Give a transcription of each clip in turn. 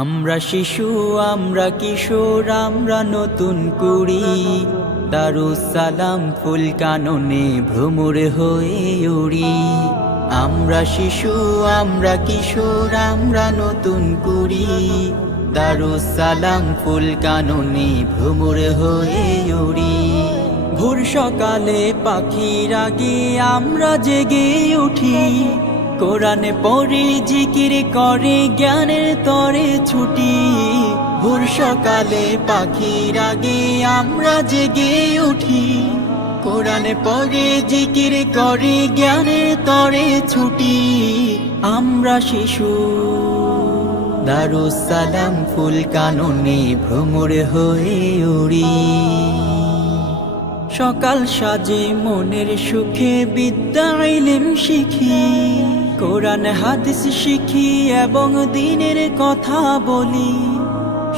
আমরা শিশু, আমরা কিশোর, আমরা নতুন কুড়ি, দারুস সালাম ফুল কাননে ভ্রমর হয়ে উড়ি। আমরা শিশু, আমরা কিশোর, আমরা নতুন কুড়ি, দারুস সালাম ফুল কাননে ভ্রমর হয়ে উড়ি। ভোর সকালে পাখির আগে আমরা জেগে উঠি, কোরআনে পড়ে জিকির করে জ্ঞানের তরে ছুটি। ভোর সকালে পাখির আগে আমরা জেগে উঠি, কোরআনে পড়ে জিকির করে জ্ঞানের তরে ছুটি। আমরা শিশু, দারুস সালাম ফুল কাননে ভ্রমর হয়ে উড়ি। সকাল সাজে মনের সুখে বিদ্যা ইলম শিখি, কোরআন হাদিস শিখি এবং দ্বীনের কথা বলি।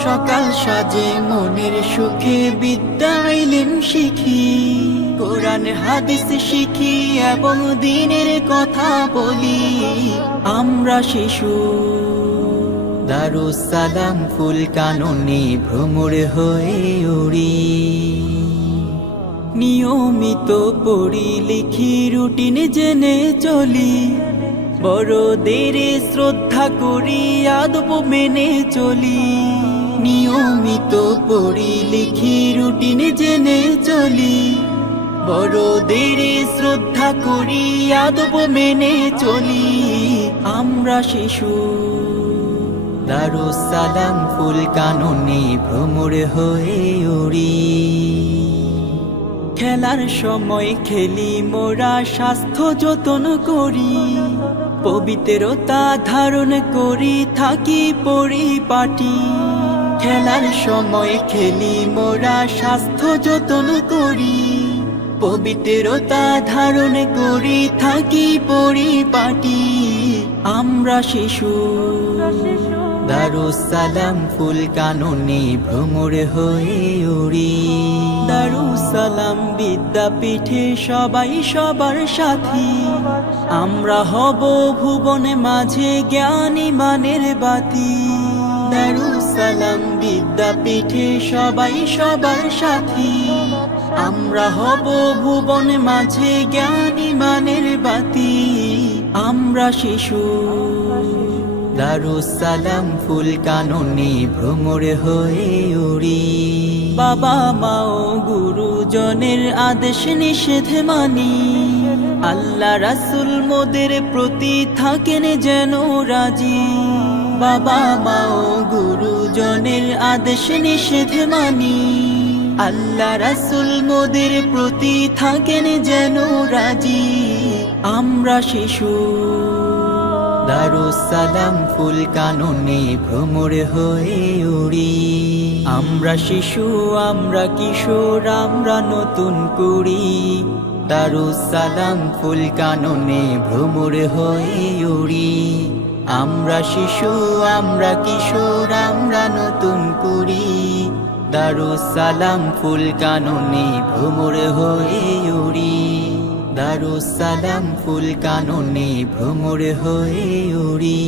সকাল সাজে মনের সুখে বিদ্যা ইলম শিখি, কোরআন হাদিস শিখি এবং দ্বীনের কথা বলি। আমরা শিশু, দারুস সালাম ফুল কাননে ভ্রমর হয়ে উড়ি। নিয়মিত পড়ি লিখি রুটিন জেনে চলি, বড়দের শ্রদ্ধা করি আদব মেনে চলি। নিয়মিত পড়ি লিখি রুটিন জেনে চলি, বড়দের শ্রদ্ধা করি আদব মেনে চলি। আমরা শিশু, দারুস সালাম ফুল কাননে ভ্রমর হয়ে উড়ি। খেলার সময় খেলি মোরা, স্বাস্থ্য যতন করি, পবিত্রতা ধারণ করি থাকি পরিপাটি। খেলার সময় খেলি মোরা, স্বাস্থ্য যতন করি, পবিত্রতা ধারণ করি থাকি পরিপাটি। আমরা শিশু, দারুস সালাম ফুল কাননে ভ্রমর হয়ে উড়ি। দারুস সালাম বিদ্যাপীঠে সবাই সবার সাথী, আমরা হব ভুবনে মাঝে জ্ঞানী মানের বাতি। দারুস সালাম বিদ্যাপীঠে সবাই সবার সাথী, আমরা হব ভুবনে মাঝে জ্ঞানী মানের বাতি। আমরা শিশু, দারুস সালাম ফুল কাননে ভ্রমর হয়ে উড়ি। বাবা মা ও গুরুজনের আদেশ নিষেধ মানি, আল্লাহ রাসূল মোদের প্রতি থাকেন যেন রাজি। বাবা মা ও গুরুজনের আদেশ নিষেধ মানি, আল্লাহ রাসূল মোদের প্রতি থাকেন যেন রাজি। আমরা শিশু, দারুস সালাম ফুল কাননে ভ্রমর হয়ে উড়ি। আমরা শিশু, আমরা কিশোর, আমরা নতুন কুড়ি, দারুস সালাম ফুল কাননে ভ্রমর হয়ে উড়ি। আমরা শিশু, আমরা কিশোর, আমরা নতুন কুড়ি, দারুস সালাম ফুল কাননে ভ্রমর হয়ে উড়ি। দারুস সালাম ফুল কাননে ভ্রমর হয়ে উড়ি।